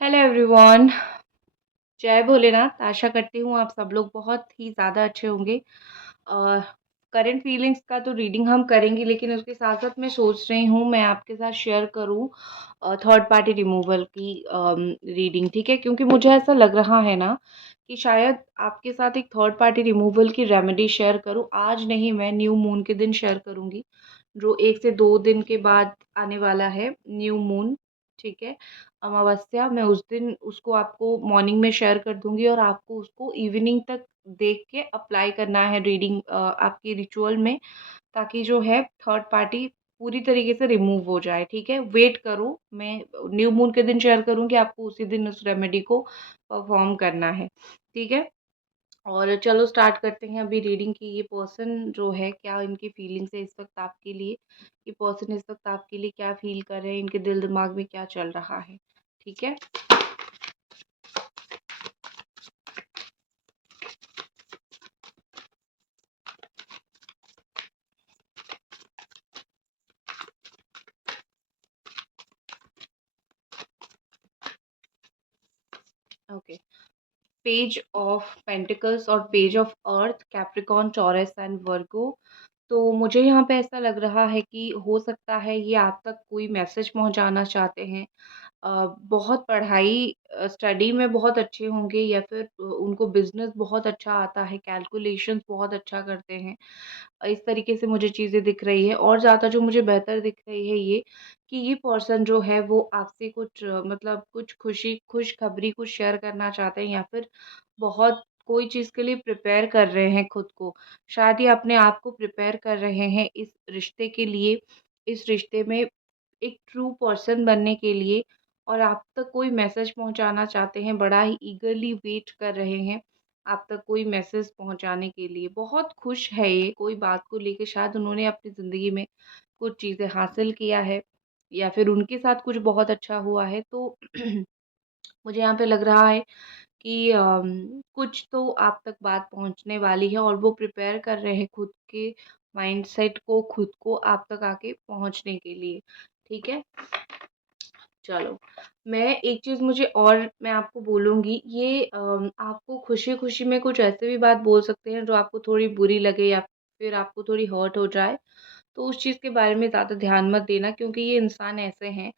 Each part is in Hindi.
Hello everyone. जय भोलेनाथ। आशा करती हूँ आप सब लोग बहुत ही ज़्यादा अच्छे होंगे। करंट फीलिंग्स का तो रीडिंग हम करेंगे, लेकिन उसके साथ साथ मैं सोच रही हूँ मैं आपके साथ शेयर करूँ थर्ड पार्टी रिमूवल की रीडिंग। ठीक है, क्योंकि मुझे ऐसा लग रहा है ना कि शायद आपके साथ एक थर्ड पार्टी रिमूवल की रेमेडी शेयर करूँ। आज नहीं, मैं न्यू मून के दिन शेयर करूँगी, जो 1 से 2 दिन के बाद आने वाला है, न्यू मून। ठीक है, अमावस्या। मैं उस दिन उसको आपको मॉर्निंग में शेयर कर दूंगी और आपको उसको इवनिंग तक देख के अप्लाई करना है रीडिंग आपकी रिचुअल में, ताकि जो है थर्ड पार्टी पूरी तरीके से रिमूव हो जाए। ठीक है, वेट करो, मैं न्यू मून के दिन शेयर करूंगी, आपको उसी दिन उस रेमेडी को परफॉर्म करना है। ठीक है, और चलो स्टार्ट करते हैं अभी रीडिंग की। ये पर्सन जो है, क्या इनकी फीलिंग्स है इस वक्त आपके लिए, ये पर्सन इस वक्त आपके लिए क्या फील कर रहे हैं, इनके दिल दिमाग में क्या चल रहा है। ठीक है, ओके। पेज ऑफ पेंटिकल्स और page of earth, Capricorn, taurus and वर्गो। तो मुझे यहाँ पे ऐसा लग रहा है कि हो सकता है ये आप तक कोई मैसेज पहुँचाना चाहते हैं। बहुत पढ़ाई स्टडी में बहुत अच्छे होंगे, या फिर उनको बिजनेस बहुत अच्छा आता है, कैलकुलेशंस बहुत अच्छा करते हैं। इस तरीके से मुझे चीज़ें दिख रही है, और ज़्यादा जो मुझे बेहतर दिख रही है ये, कि ये पर्सन जो है वो आपसे कुछ मतलब कुछ खुशखबरी कुछ शेयर करना चाहते हैं, या फिर बहुत कोई चीज़ के लिए प्रिपेयर कर रहे हैं खुद को। शायद ये अपने आप को प्रिपेयर कर रहे हैं इस रिश्ते के लिए, इस रिश्ते में एक ट्रू पर्सन बनने के लिए, और आप तक कोई मैसेज पहुंचाना चाहते हैं, बड़ा ही ईगरली वेट कर रहे हैं आप तक कोई मैसेज पहुंचाने के लिए। बहुत खुश है ये कोई बात को लेके, शायद उन्होंने अपनी ज़िंदगी में कुछ चीज़ें हासिल किया है, या फिर उनके साथ कुछ बहुत अच्छा हुआ है। तो मुझे यहाँ पे लग रहा है कि कुछ तो आप तक बात पहुँचने वाली है, और वो प्रिपेयर कर रहे हैं खुद के माइंडसेट को, खुद को आप तक आके पहुँचने के लिए। ठीक है, चलो मैं एक चीज़ मुझे और मैं आपको बोलूँगी, ये आपको खुशी-खुशी में कुछ ऐसे भी बात बोल सकते हैं जो आपको थोड़ी बुरी लगे, या फिर आपको थोड़ी हर्ट हो जाए। तो उस चीज़ के बारे में ज़्यादा ध्यान मत देना, क्योंकि ये इंसान ऐसे हैं,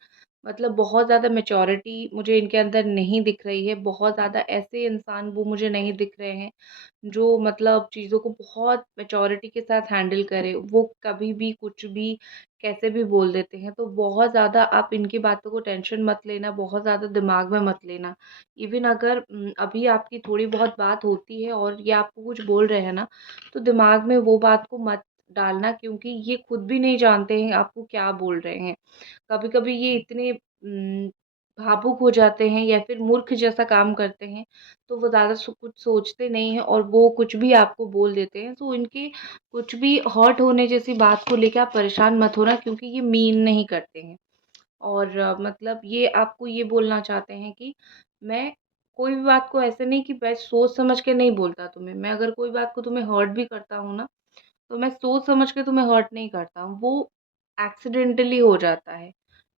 मतलब बहुत ज़्यादा मैच्योरिटी मुझे इनके अंदर नहीं दिख रही है। बहुत ज़्यादा ऐसे इंसान वो मुझे नहीं दिख रहे हैं जो मतलब चीज़ों को बहुत मैच्योरिटी के साथ हैंडल करें। वो कभी भी कुछ भी कैसे भी बोल देते हैं। तो बहुत ज़्यादा आप इनकी बातों को टेंशन मत लेना, बहुत ज़्यादा दिमाग में मत लेना। इवन अगर अभी आपकी थोड़ी बहुत बात होती है और ये आपको कुछ बोल रहे हैं ना, तो दिमाग में वो बात को मत डालना, क्योंकि ये खुद भी नहीं जानते हैं आपको क्या बोल रहे हैं। कभी-कभी ये इतने भावुक हो जाते हैं, या फिर मूर्ख जैसा काम करते हैं, तो वो ज़्यादा कुछ सोचते नहीं हैं और वो कुछ भी आपको बोल देते हैं। तो इनके कुछ भी हर्ट होने जैसी बात को लेके आप परेशान मत होना, क्योंकि ये मीन नहीं करते हैं। और मतलब ये आपको ये बोलना चाहते हैं कि मैं कोई भी बात को ऐसे नहीं कि मैं सोच समझ के नहीं बोलता तुम्हें। मैं अगर कोई बात को तुम्हें हर्ट भी करता हूँ ना, तो मैं सोच समझ के तुम्हें हर्ट नहीं करता हूँ, वो एक्सीडेंटली हो जाता है।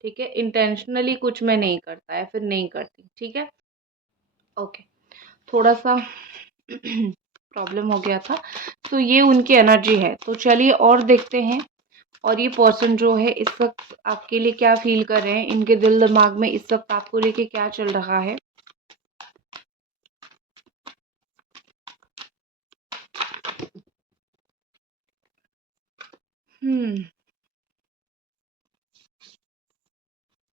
ठीक है, इंटेंशनली कुछ मैं नहीं करता या फिर नहीं करती। ठीक है, ओके। थोड़ा सा प्रॉब्लम हो गया था। तो ये उनकी एनर्जी है। तो चलिए और देखते हैं, और ये पर्सन जो है इस वक्त आपके लिए क्या फील कर रहे हैं, इनके दिल दिमाग में इस वक्त आपको लेके क्या चल रहा है। Hmm,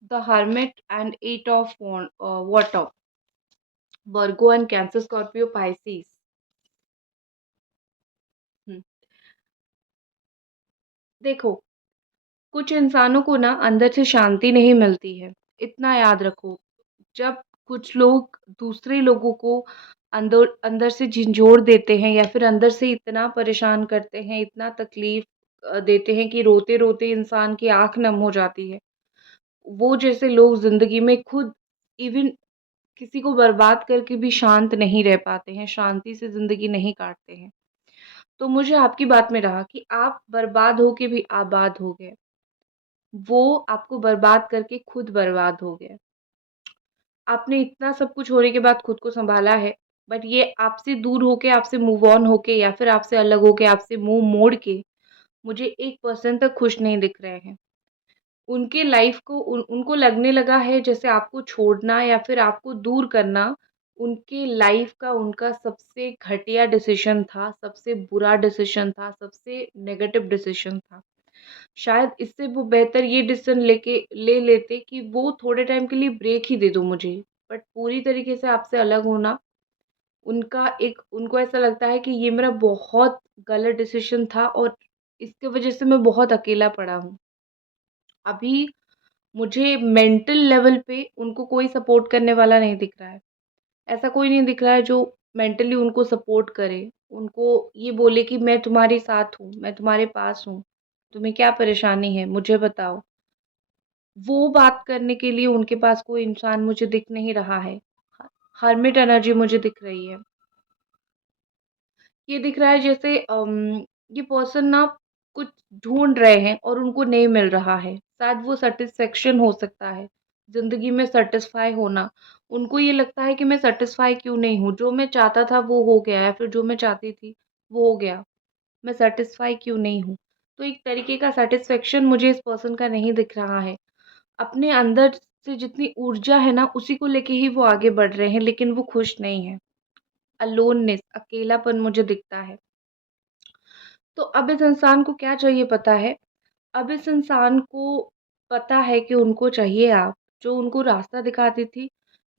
the hermit and eight of water, Virgo and Cancer, Scorpio, Pisces. देखो, कुछ इंसानों को ना अंदर से शांति नहीं मिलती है, इतना याद रखो। जब कुछ लोग दूसरे लोगों को अंदर अंदर से झिंझोर देते हैं, या फिर अंदर से इतना परेशान करते हैं, इतना तकलीफ देते हैं कि रोते रोते इंसान की आंख नम हो जाती है, वो जैसे लोग जिंदगी में खुद इवन किसी को बर्बाद करके भी शांत नहीं रह पाते हैं, शांति से जिंदगी नहीं काटते हैं। तो मुझे आपकी बात में रहा कि आप बर्बाद होके भी आबाद हो गए, वो आपको बर्बाद करके खुद बर्बाद हो गए। आपने इतना सब कुछ होने के बाद खुद को सँभाला है, बट ये आपसे दूर होके, आपसे मूव ऑन होके या फिर आपसे अलग होके, आपसे मुँह मोड़ के मुझे 1% तक खुश नहीं दिख रहे हैं। उनके लाइफ़ को उनको लगने लगा है जैसे आपको छोड़ना या फिर आपको दूर करना, उनके लाइफ़ का उनका सबसे घटिया डिसीज़न था, सबसे बुरा डिसीज़न था, सबसे नेगेटिव डिसीज़न था। शायद इससे वो बेहतर ये डिसीज़न ले लेते कि वो थोड़े टाइम के लिए ब्रेक ही दे दो मुझे। बट पूरी तरीके से आपसे अलग होना, उनको ऐसा लगता है कि ये मेरा बहुत गलत डिसीज़न था और इसकी वज़ह से मैं बहुत अकेला पड़ा हूँ। अभी मुझे मेंटल लेवल पे उनको कोई सपोर्ट करने वाला नहीं दिख रहा है। ऐसा कोई नहीं दिख रहा है जो मेंटली उनको सपोर्ट करे, उनको ये बोले कि मैं तुम्हारे साथ हूँ, मैं तुम्हारे पास हूँ, तुम्हें क्या परेशानी है मुझे बताओ। वो बात करने के लिए उनके पास कोई इंसान मुझे दिख नहीं रहा है। ह हर्मिट एनर्जी मुझे दिख रही है। ये दिख रहा है जैसे ये पर्सन ना कुछ ढूँढ रहे हैं और उनको नहीं मिल रहा है। शायद वो सैटिस्फैक्शन हो सकता है, ज़िंदगी में सैटिस्फाई होना। उनको ये लगता है कि मैं सैटिस्फाई क्यों नहीं हूँ? जो मैं चाहता था वो हो गया या फिर जो मैं चाहती थी वो हो गया। मैं सैटिस्फाई क्यों नहीं हूँ? तो एक तरीके का सैटिस्फैक्शन मुझे इस पर्सन का नहीं दिख रहा है। अपने अंदर से जितनी ऊर्जा है ना उसी को लेके ही वो आगे बढ़ रहे हैं लेकिन वो खुश नहीं हैं। अलोननेस अकेलापन मुझे दिखता है। तो अब इस इंसान को क्या चाहिए पता है? अब इस इंसान को पता है कि उनको चाहिए आप, जो उनको रास्ता दिखाती थी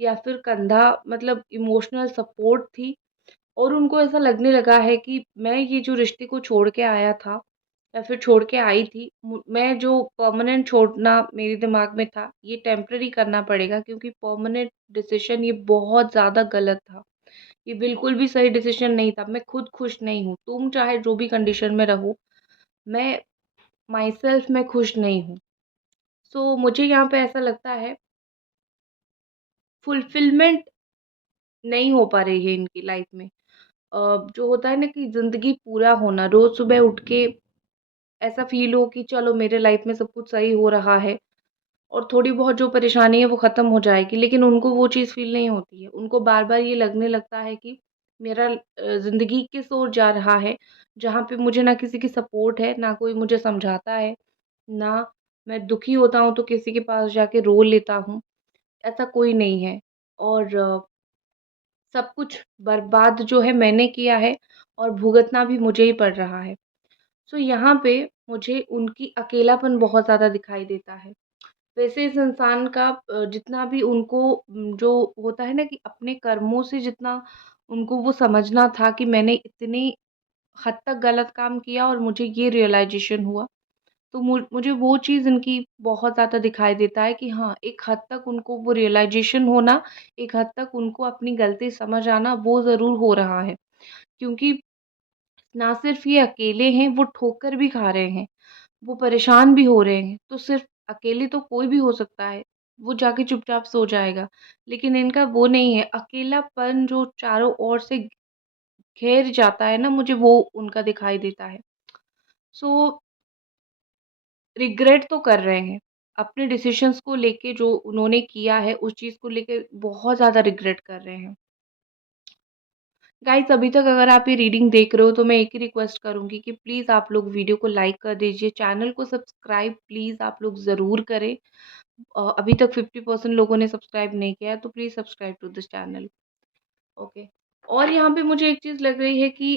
या फिर कंधा मतलब इमोशनल सपोर्ट थी और उनको ऐसा लगने लगा है कि मैं ये जो रिश्ते को छोड़ के आया था या फिर छोड़ के आई थी, मैं जो परमानेंट छोड़ना मेरे दिमाग में था, ये टेम्पररी करना पड़ेगा क्योंकि परमानेंट डिसीज़न ये बहुत ज़्यादा गलत था। ये बिल्कुल भी सही डिसीज़न नहीं था। मैं खुद खुश नहीं हूँ। तुम चाहे जो भी कंडीशन में रहो, मैं माई सेल्फ मैं खुश नहीं हूँ। सो मुझे यहाँ पे ऐसा लगता है फुलफिलमेंट नहीं हो पा रही है इनकी लाइफ में। जो होता है ना कि ज़िंदगी पूरा होना, रोज़ सुबह उठ के ऐसा फ़ील हो कि चलो मेरे लाइफ में सब कुछ सही हो रहा है और थोड़ी बहुत जो परेशानी है वो ख़त्म हो जाएगी, लेकिन उनको वो चीज़ फ़ील नहीं होती है। उनको बार-बार ये लगने लगता है कि मेरा ज़िंदगी किस ओर जा रहा है, जहाँ पे मुझे ना किसी की सपोर्ट है, ना कोई मुझे समझाता है, ना मैं दुखी होता हूँ तो किसी के पास जाके रो लेता हूँ, ऐसा कोई नहीं है। और सब कुछ बर्बाद जो है मैंने किया है और भुगतना भी मुझे ही पड़ रहा है। सो यहाँ पे मुझे उनकी अकेलापन बहुत ज़्यादा दिखाई देता है। वैसे इस इंसान का जितना भी उनको जो होता है ना कि अपने कर्मों से जितना उनको वो समझना था कि मैंने इतनी हद तक गलत काम किया और मुझे ये रियलाइज़ेशन हुआ। तो मुझे वो चीज़ इनकी बहुत ज़्यादा दिखाई देता है कि हाँ, एक हद तक उनको वो रियलाइज़ेशन होना, एक हद तक उनको अपनी गलती समझ आना वो ज़रूर हो रहा है। क्योंकि ना सिर्फ़ ये अकेले हैं, वो ठोकर भी खा रहे हैं, वो परेशान भी हो रहे हैं। तो सिर्फ़ अकेले तो कोई भी हो सकता है, वो जाके चुपचाप सो जाएगा। लेकिन इनका वो नहीं है, अकेलापन जो चारों ओर से घेर जाता है ना, मुझे वो उनका दिखाई देता है। सो रिग्रेट तो कर रहे हैं। अपने डिसीज़न्स को लेके जो उन्होंने किया है, उस चीज़ को लेके बहुत ज़्यादा रिग्रेट कर रहे हैं। गाइस अभी तक अगर आप ये रीडिंग देख रहे हो तो मैं एक ही रिक्वेस्ट करूँगी कि प्लीज़ आप लोग वीडियो को लाइक कर दीजिए, चैनल को सब्सक्राइब प्लीज़ आप लोग ज़रूर करें। अभी तक 50% लोगों ने सब्सक्राइब नहीं किया है तो please subscribe to this channel. Okay. और यहाँ पे मुझे एक चीज़ लग रही है कि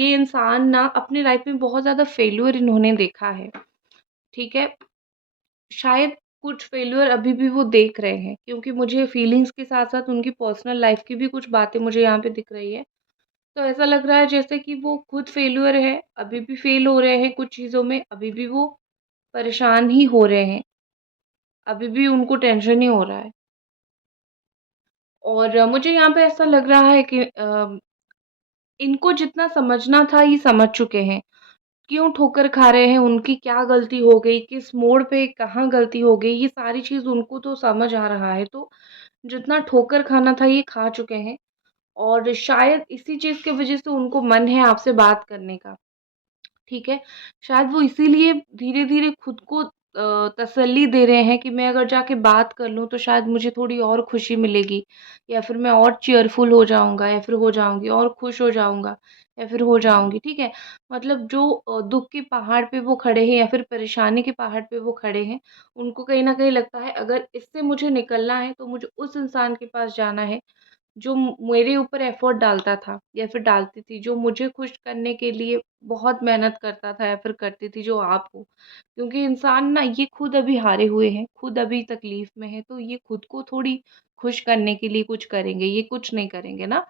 ये इंसान ना अपनी लाइफ़ में बहुत ज़्यादा फेल्योर इन्होंने देखा है, ठीक है? शायद कुछ फेल्योर अभी भी वो देख रहे हैं क्योंकि मुझे फीलिंग्स के साथ-साथ उनकी पर्सनल लाइफ़ की भी कुछ बातें मुझे यहाँ पे दिख रही है। तो ऐसा लग रहा है जैसे कि वो खुद फेल्योर है, अभी भी फेल हो रहे हैं कुछ चीज़ों में, अभी भी वो परेशान ही हो रहे हैं, अभी भी उनको टेंशन ही हो रहा है। और मुझे यहाँ पे ऐसा लग रहा है कि इनको जितना समझना था ये समझ चुके हैं। क्यों ठोकर खा रहे हैं, उनकी क्या गलती हो गई, किस मोड़ पे कहाँ गलती हो गई, ये सारी चीज़ उनको तो समझ आ रहा है। तो जितना ठोकर खाना था ये खा चुके हैं और शायद इसी चीज़ की वज़ह से उनको मन है आपसे बात करने का। ठीक है? शायद वो इसीलिए धीरे-धीरे खुद को तसल्ली दे रहे हैं कि मैं अगर जाके बात कर लूँ तो शायद मुझे थोड़ी और खुशी मिलेगी, या फिर मैं और चीयरफुल हो जाऊँगा, या फिर हो जाऊँगी और खुश हो जाऊँगा, या फिर हो जाऊँगी, ठीक है? मतलब जो दुःख के पहाड़ पे वो खड़े हैं या फिर परेशानी के पहाड़ पे वो खड़े हैं, उनको कहीं न कहीं लगता है अगर इससे मुझे निकलना है तो मुझे उस इंसान के पास जाना है जो मेरे ऊपर एफ़र्ट डालता था या फिर डालती थी, जो मुझे खुश करने के लिए बहुत मेहनत करता था या फिर करती थी, जो आप हो। क्योंकि इंसान ना ये खुद अभी हारे हुए हैं, खुद अभी तकलीफ़ में हैं, तो ये खुद को थोड़ी खुश करने के लिए कुछ करेंगे, ये कुछ नहीं करेंगे ना।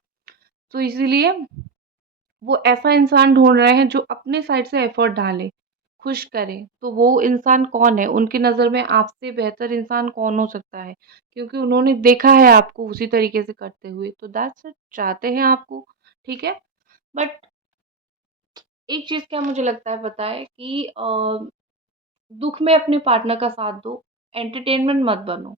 तो इसीलिए वो ऐसा इंसान ढूँढ रहे हैं जो अपने साइड से एफ़र्ट डाले, खुश करे। तो वो इंसान कौन है? उनकी नज़र में आपसे बेहतर इंसान कौन हो सकता है? क्योंकि उन्होंने देखा है आपको उसी तरीके से करते हुए, तो दैट्स इट, चाहते हैं आपको, ठीक है? बट एक चीज़ क्या मुझे लगता है पता है कि दुःख में अपने पार्टनर का साथ दो, एंटरटेनमेंट मत बनो।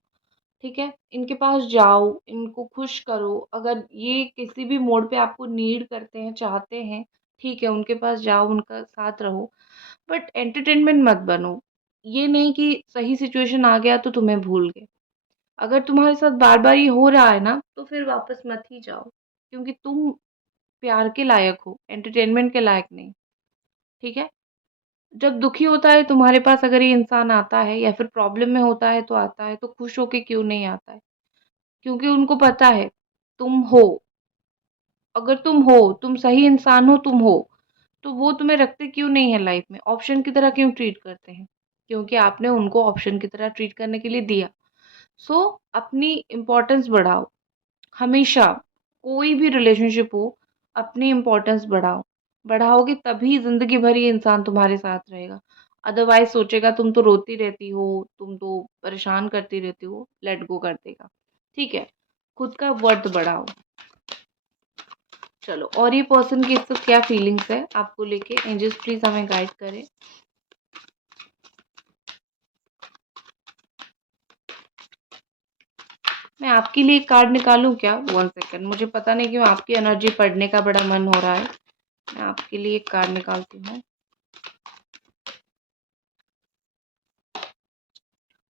ठीक है? इनके पास जाओ, इनको खुश करो, अगर ये किसी भी मोड़ पे आपको नीड करते हैं, चाहते हैं, ठीक है, उनके पास जाओ, उनका साथ रहो, बट एंटरटेनमेंट मत बनो। ये नहीं कि सही सिचुएशन आ गया तो तुम्हें भूल गए। अगर तुम्हारे साथ बार-बार ये हो रहा है ना, तो फिर वापस मत ही जाओ, क्योंकि तुम प्यार के लायक हो, एंटरटेनमेंट के लायक नहीं, ठीक है? जब दुखी होता है तुम्हारे पास अगर ये इंसान आता है या फिर प्रॉब्लम में होता है तो आता है, तो खुश होके क्यों नहीं आता है? क्योंकि उनको पता है तुम हो, अगर तुम हो, तुम सही इंसान हो, तुम हो, तो वो तुम्हें रखते क्यों नहीं है लाइफ में? ऑप्शन की तरह क्यों ट्रीट करते हैं? क्योंकि आपने उनको ऑप्शन की तरह ट्रीट करने के लिए दिया। सो अपनी इम्पोर्टेंस बढ़ाओ, हमेशा कोई भी रिलेशनशिप हो, अपनी इम्पोर्टेंस बढ़ाओ। बढ़ाओगे तभी ज़िंदगी भर ये इंसान तुम्हारे साथ रहेगा। अदरवाइज़ सोचेगा तुम तो रोती रहती हो, तुम तो परेशान करती रहती हो, लेट गो कर देगा। ठीक है? खुद का वर्थ बढ़ाओ। चलो, और ये पर्सन की इस वक़्त क्या फीलिंग्स है आपको लेके? एंजल्स प्लीज़ हमें गाइड करें। मैं आपके लिए एक कार्ड निकालूँ क्या? 1 सेकंड, मुझे पता नहीं क्यों आपकी एनर्जी पढ़ने का बड़ा मन हो रहा है। मैं आपके लिए एक कार्ड निकालती हूँ।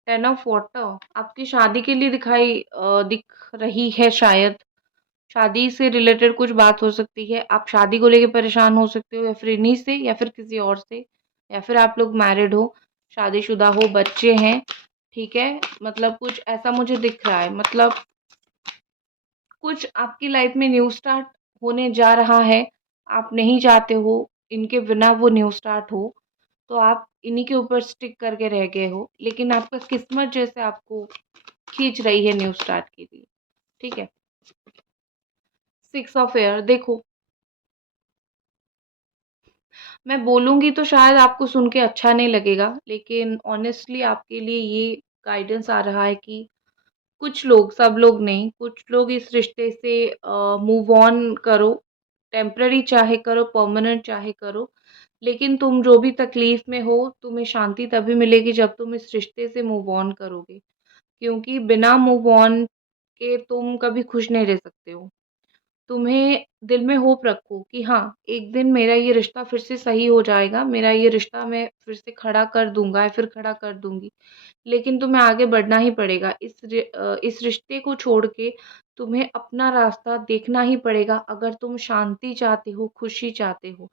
10 ऑफ वाटर आपकी शादी के लिए दिख रही है शायद। शादी से रिलेटेड कुछ बात हो सकती है। आप शादी को लेके परेशान हो सकते हो, या फिर इन्हीं से या फिर किसी और से, या फिर आप लोग मैरिड हो, शादीशुदा हो, बच्चे हैं, ठीक है? मतलब कुछ ऐसा मुझे दिख रहा है, मतलब कुछ आपकी लाइफ में न्यू स्टार्ट होने जा रहा है। आप नहीं चाहते हो इनके बिना वो न्यू स्टार्ट हो, तो आप इन्हीं के ऊपर स्टिक करके रह गए हो, लेकिन आपका किस्मत जैसे आपको खींच रही है न्यू स्टार्ट के लिए, ठीक है? 6 ऑफ एयर देखो, मैं बोलूँगी तो शायद आपको सुन के अच्छा नहीं लगेगा, लेकिन ऑनेस्टली आपके लिए ये गाइडेंस आ रहा है कि कुछ लोग, सब लोग नहीं, कुछ लोग इस रिश्ते से मूव ऑन करो, टेम्पररी चाहे करो, परमानेंट चाहे करो, लेकिन तुम जो भी तकलीफ़ में हो, तुम्हें शांति तभी मिलेगी जब तुम इस रिश्ते से मूव ऑन करोगे, क्योंकि बिना मूव ऑन के तुम कभी खुश नहीं रह सकते हो। तुम्हें दिल में होप रखो कि हाँ, एक दिन मेरा ये रिश्ता फिर से सही हो जाएगा, मेरा ये रिश्ता मैं फिर से खड़ा कर दूँगा या फिर खड़ा कर दूँगी। लेकिन तुम्हें आगे बढ़ना ही पड़ेगा। इस रिश्ते को छोड़ के तुम्हें अपना रास्ता देखना ही पड़ेगा अगर तुम शांति चाहते हो, खुशी चाहते हो।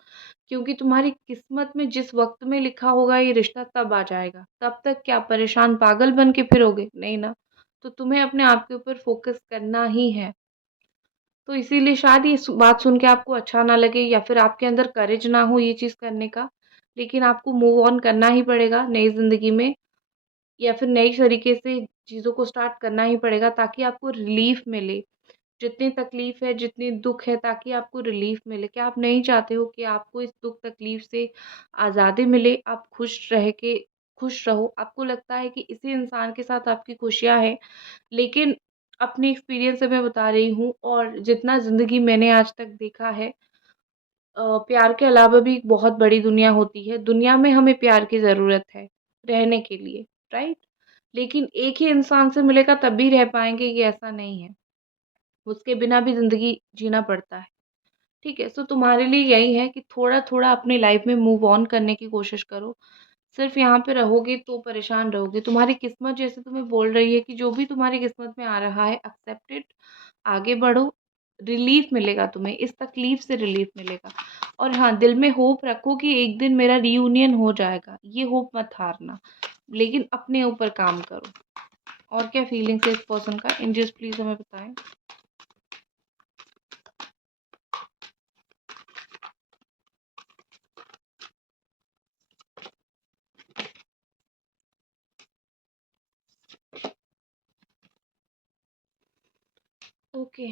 क्योंकि तुम्हारी किस्मत में जिस वक़्त में लिखा होगा ये रिश्ता तब आ जाएगा। तब तक क्या परेशान पागल बन के फिरोगे? नहीं ना। तो तुम्हें अपने आप के ऊपर फ़ोकस करना ही है। तो इसीलिए शायद ये बात सुन के आपको अच्छा ना लगे या फिर आपके अंदर करेज ना हो ये चीज़ करने का, लेकिन आपको मूव ऑन करना ही पड़ेगा नई ज़िंदगी में, या फिर नई तरीके से चीज़ों को स्टार्ट करना ही पड़ेगा ताकि आपको रिलीफ़ मिले। जितनी तकलीफ़ है, जितनी दुःख है, ताकि आपको रिलीफ़ मिले। क्या आप नहीं चाहते हो कि आपको इस दुःख तकलीफ़ से आज़ादी मिले, आप खुश रहो। आपको लगता है कि इसी इंसान के साथ आपकी खुशियाँ हैं, लेकिन अपने एक्सपीरियंस से मैं बता रही हूँ और जितना ज़िंदगी मैंने आज तक देखा है, प्यार के अलावा भी एक बहुत बड़ी दुनिया होती है। दुनिया में हमें प्यार की ज़रूरत है, रहने के लिए, राइट? लेकिन एक ही इंसान से मिलेगा तभी रह पाएँगे, ये ऐसा नहीं है। उसके बिना भी ज़िंदगी जीना पड़ता है, ठीक है? सो तुम्हारे लिए यही है कि थोड़ा-थोड़ा अपनी लाइफ़ में मूव ऑन करने की कोशिश करो। सिर्फ यहाँ पे रहोगे तो परेशान रहोगे। तुम्हारी किस्मत जैसे तुम्हें बोल रही है कि जो भी तुम्हारी किस्मत में आ रहा है एक्सेप्ट इट, आगे बढ़ो, रिलीफ मिलेगा तुम्हें, इस तकलीफ से रिलीफ मिलेगा। और हाँ, दिल में होप रखो कि एक दिन मेरा रियूनियन हो जाएगा, ये होप मत हारना, लेकिन अपने ऊपर काम करो। और क्या फीलिंग्स है इस पर्सन का, एंजल्स प्लीज हमें बताएं। ओके।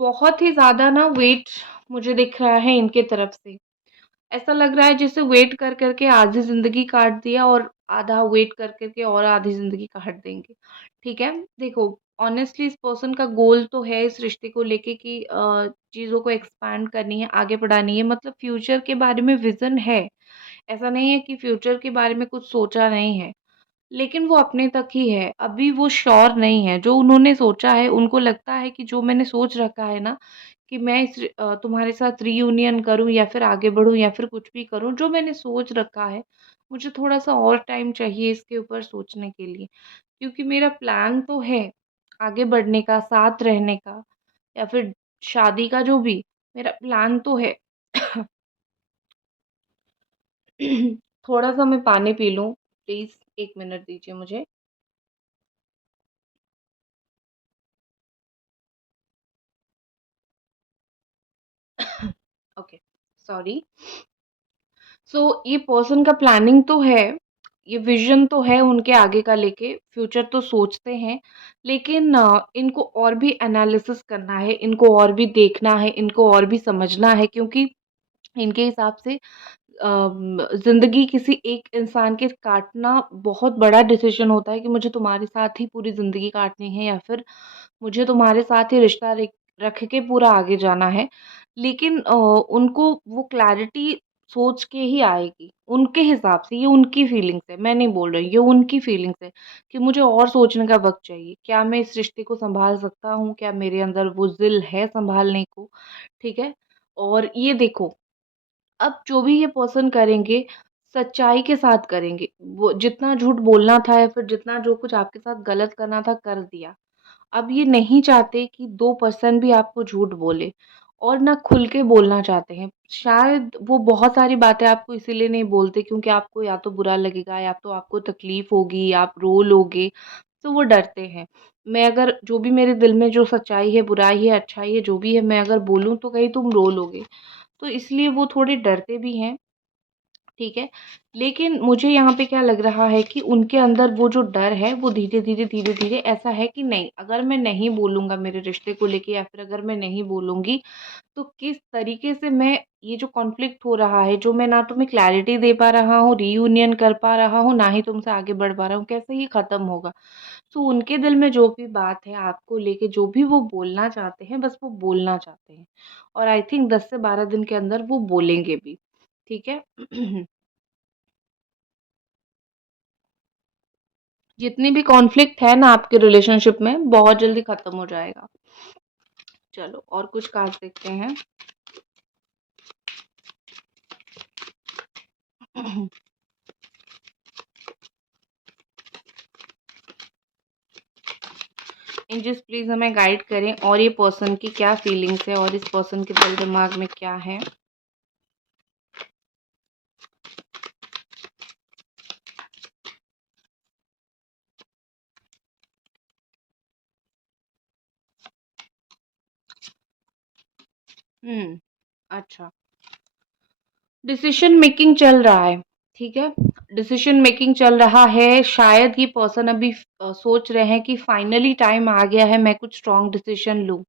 बहुत ही ज़्यादा ना वेट मुझे दिख रहा है इनके तरफ से। ऐसा लग रहा है जैसे वेट कर कर के आधी ज़िंदगी काट दिया और आधा वेट कर कर के और आधी ज़िंदगी काट देंगे। ठीक है? देखो, ऑनेस्टली इस पर्सन का गोल तो है इस रिश्ते को लेके कि चीज़ों को एक्सपैंड करनी है, आगे बढ़ानी है, मतलब फ्यूचर के बारे में विज़न है। ऐसा नहीं है कि फ्यूचर के बारे में कुछ सोचा नहीं है। लेकिन वो अपने तक ही है, अभी वो श्योर नहीं है। जो उन्होंने सोचा है, उनको लगता है कि जो मैंने सोच रखा है ना कि मैं तुम्हारे साथ रियूनियन करूँ या फिर आगे बढ़ूँ या फिर कुछ भी करूँ, जो मैंने सोच रखा है, मुझे थोड़ा-सा और टाइम चाहिए इसके ऊपर सोचने के लिए। क्योंकि मेरा प्लान तो है, आगे बढ़ने का, साथ रहने का या फिर शादी का, जो भी, मेरा प्लान तो है। थोड़ा-सा मैं पानी पी लूँ, प्लीज़ 1 मिनट दीजिए मुझे। Okay, sorry. सो ये पर्सन का प्लानिंग तो है, ये विजन तो है उनके आगे का लेके, फ्यूचर तो सोचते हैं, लेकिन इनको और भी एनालिसिस करना है, इनको और भी देखना है, इनको और भी समझना है, क्योंकि इनके हिसाब से ज़िंदगी किसी एक इंसान के काटना बहुत बड़ा डिसीजन होता है कि मुझे तुम्हारे साथ ही पूरी ज़िंदगी काटनी है या फिर मुझे तुम्हारे साथ ही रिश्ता रख के पूरा आगे जाना है। लेकिन उनको वो क्लैरिटी सोच के ही आएगी, उनके हिसाब से, ये उनकी फीलिंग्स है, मैं नहीं बोल रही, ये उनकी फीलिंग्स है कि मुझे और सोचने का वक़्त चाहिए। क्या मैं इस रिश्ते को सँभाल सकता हूँ? क्या मेरे अंदर वो ज़िल है सँभालने को? ठीक है? और ये देखो, अब जो भी ये पर्सन करेंगे, सच्चाई के साथ करेंगे। वो जितना झूठ बोलना था या फिर जितना जो कुछ आपके साथ गलत करना था, कर दिया। अब ये नहीं चाहते कि 2% भी आपको झूठ बोले और ना खुल के बोलना चाहते हैं। शायद वो बहुत सारी बातें आपको इसीलिए नहीं बोलते क्योंकि आपको या तो बुरा लगेगा या तो आपको तकलीफ़ होगी, आप रो लोगे, तो वो डरते हैं। मैं अगर जो भी मेरे दिल में जो सच्चाई है, बुराई है, अच्छाई है, जो भी है, मैं अगर बोलूँ तो कहीं तुम रो लोगे। तो इसलिए वो थोड़े डरते भी हैं, ठीक है? लेकिन मुझे यहाँ पे क्या लग रहा है कि उनके अंदर वो जो डर है, वो धीरे-धीरे, धीरे-धीरे ऐसा है कि नहीं, अगर मैं नहीं बोलूँगा मेरे रिश्ते को लेके या फिर अगर मैं नहीं बोलूँगी, तो किस तरीके से मैं ये जो कॉन्फ्लिक्ट हो रहा है, जो मैं ना तुम्हें क्लैरिटी दे पा रहा हूँ, रियूनियन कर पा रहा हूँ, ना ही तुमसे आगे बढ़ पा रहा हूँ, कैसे ये खत्म होगा? तो उनके दिल में जो भी बात है आपको लेके, जो भी वो बोलना चाहते हैं, बस वो बोलना चाहते हैं और आई थिंक 10 से 12 दिन के अंदर वो बोलेंगे भी, ठीक है? जितनी भी कॉन्फ्लिक्ट है ना आपके रिलेशनशिप में, बहुत जल्दी खत्म हो जाएगा। चलो और कुछ कार्ड देखते हैं। एंजल्स प्लीज हमें गाइड करें और ये पर्सन की क्या फीलिंग्स है और इस पर्सन के दिल दिमाग में क्या है। अच्छा, डिसीजन मेकिंग चल रहा है, ठीक है? डिसीजन मेकिंग चल रहा है, शायद ये पर्सन अभी सोच रहे हैं कि फाइनली टाइम आ गया है, मैं कुछ स्ट्रॉन्ग डिसीजन लूँ।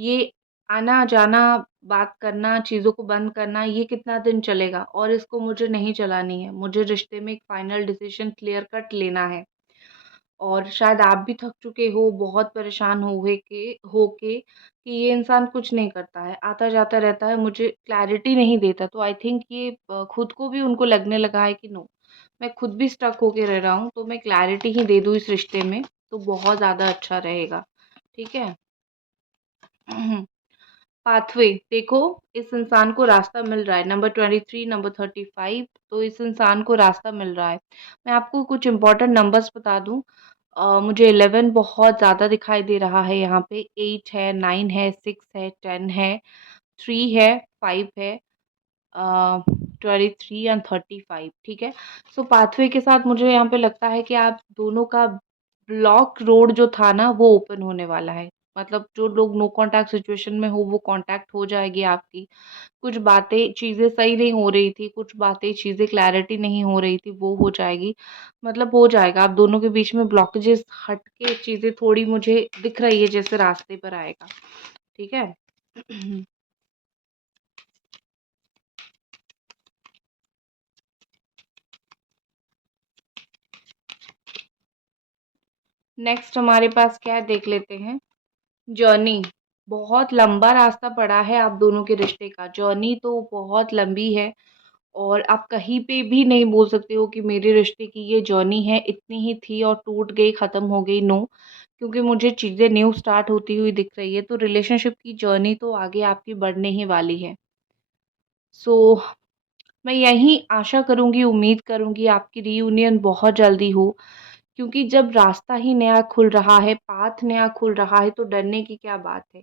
ये आना-जाना, बात करना, चीज़ों को बंद करना, ये कितना दिन चलेगा और इसको मुझे नहीं चलानी है। मुझे रिश्ते में एक फाइनल डिसीजन क्लियर कट लेना है। और शायद आप भी थक चुके हो, बहुत परेशान होके कि ये इंसान कुछ नहीं करता है, आता-जाता रहता है, मुझे क्लैरिटी नहीं देता। तो आई थिंक ये खुद को भी उनको लगने लगा है कि नो, मैं खुद भी स्टक होके रह रहा हूँ, तो मैं क्लैरिटी ही दे दूँ इस रिश्ते में, तो बहुत ज़्यादा अच्छा रहेगा। ठीक है? पाथवे देखो, इस इंसान को रास्ता मिल रहा है, नंबर 23, नंबर 35, तो इस इंसान को रास्ता मिल रहा है। मैं आपको कुछ इंपॉर्टेंट नंबर्स बता दूं। मुझे 11 बहुत ज़्यादा दिखाई दे रहा है यहाँ पे, 8 है, 9 है, 6 है, 10 है, 3 है, 5 है, 23 एंड 35, ठीक है। सो पाथवे के साथ मुझे यहाँ पे लगता है कि आप दोनों का ब्लॉक रोड जो था ना वो ओपन होने वाला है। मतलब जो लोग नो कांटेक्ट सिचुएशन में हो वो कांटेक्ट हो जाएगी आपकी। कुछ बातें चीज़ें सही नहीं हो रही थी, कुछ बातें चीज़ें क्लैरिटी नहीं हो रही थी, वो हो जाएगी। मतलब हो जाएगा, आप दोनों के बीच में ब्लॉकेजेस हट के चीज़ें थोड़ी मुझे दिख रही है जैसे रास्ते पर आएगा, ठीक है। नेक्स्ट हमारे पास क्या है देख लेते हैं। जर्नी, बहुत लंबा रास्ता पड़ा है आप दोनों के रिश्ते का। जर्नी तो बहुत लंबी है और आप कहीं पे भी नहीं बोल सकते हो कि मेरे रिश्ते की ये जर्नी है, इतनी ही थी और टूट गई, ख़त्म हो गई, नो। क्योंकि मुझे चीज़ें न्यू स्टार्ट होती हुई दिख रही है, तो रिलेशनशिप की जर्नी तो आगे आपकी बढ़ने ही वाली है। सो मैं यही आशा करूँगी, उम्मीद करूँगी आपकी रीयूनियन बहुत जल्दी हो, क्योंकि जब रास्ता ही नया खुल रहा है, पाथ नया खुल रहा है, तो डरने की क्या बात है।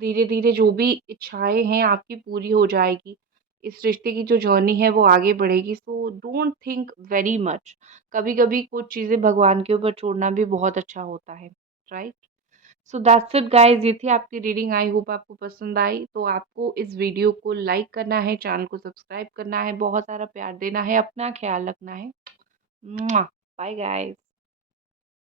धीरे-धीरे जो भी इच्छाएँ हैं आपकी पूरी हो जाएगी। इस रिश्ते की जो जर्नी है वो आगे बढ़ेगी, so don't think very much. कभी-कभी कुछ चीज़ें भगवान के ऊपर छोड़ना भी बहुत अच्छा होता है, right? So that's it guys, ये थी आपकी रीडिंग। आई होप आपको पसंद आई। तो आपको इस वीडियो को लाइक करना है, चैनल को सब्सक्राइब करना है, बहुत सारा प्यार देना है, अपना ख़्याल रखना है। Bye guys.